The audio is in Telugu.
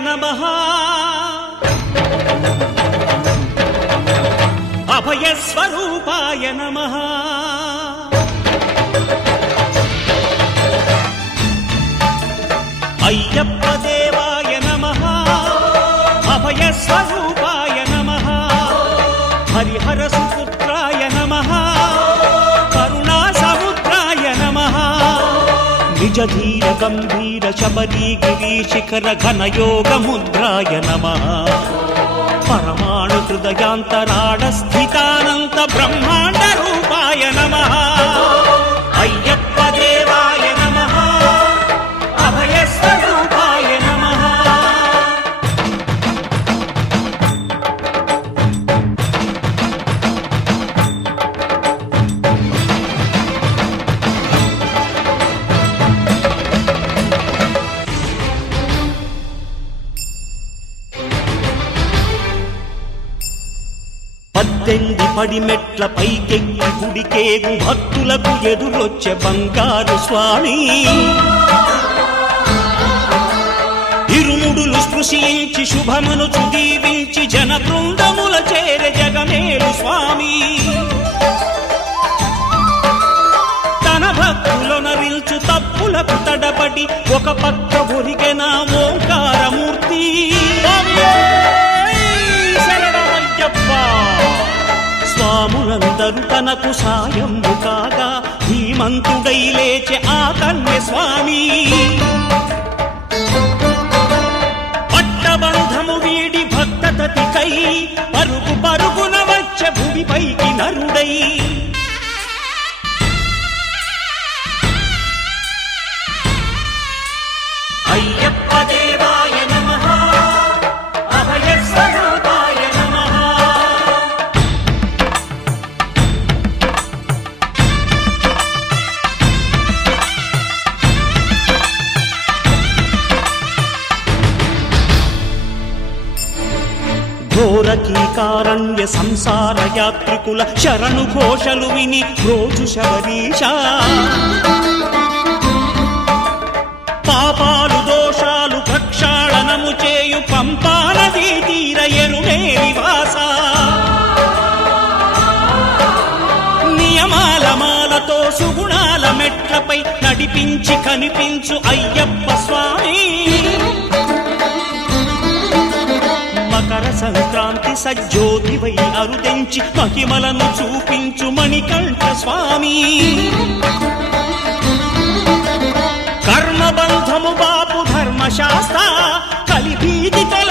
నమః అభయస్వరూపాయ నమః అయ్యప్ప దేవాయ నమః అభయస్వరూపాయ నమః హరిహర సుపుత్రాయ నమః కరుణా సముద్రాయ నమః నిజ ధీర గంభీర శబరీ గిరీశిఖర ఘనయోగ ముద్రాయ నమః పరమాణు హృదయాంతరాళ స్థితానంత బ్రహ్మాండ రూపాయ నమః అయ్యప్ప దేవాయ నమః అభయస్వరూపాయ నమః పద్దెంది పడిమెట్ల పైకెక్కి గుడికేగు భక్తులకు ఎదురొచ్చే బంగారు స్వామి ఇరుముడులు స్పృశించి శుభమును దీవించి జన బృందముల చేరే జగమేలు స్వామి తన భక్తులొనరిల్చు తప్పులకు తడబడి ఒక పక్క ఒరిగెన ఓంకారమూర్తి స్వాములందరూ తనకు సాయము కాగా ధీమంతుడై లేచే ఆ కన్య స్వామి పట్టబంధము వీడి భక్తతతికై పరుగు పరుగున వచ్చే భూమిపైకి నరుడై అయ్యప్ప దేవాయ నమః అభయస్వరూపాయ నమః ఘోరకీకారణ్య సంసార యాత్రికుల శరణు ఘోషలు విని రోజు శబరీష పాపాలు దోషాలు ప్రక్షాళనము చేయు పంపా నదీ తీర ఎరుమే నివాస నియమాల మాలతో సుగుణాల మెట్లపై నడిపించి కనిపించు అయ్యప్ప స్వామి మకర సంక్రాంతి సజ్జోతివై అరుదెంచి మహిమలను చూపించు మణికంఠ స్వామి కర్మబంధము బాపు ధర్మశాస్త్ర కలిభీతితో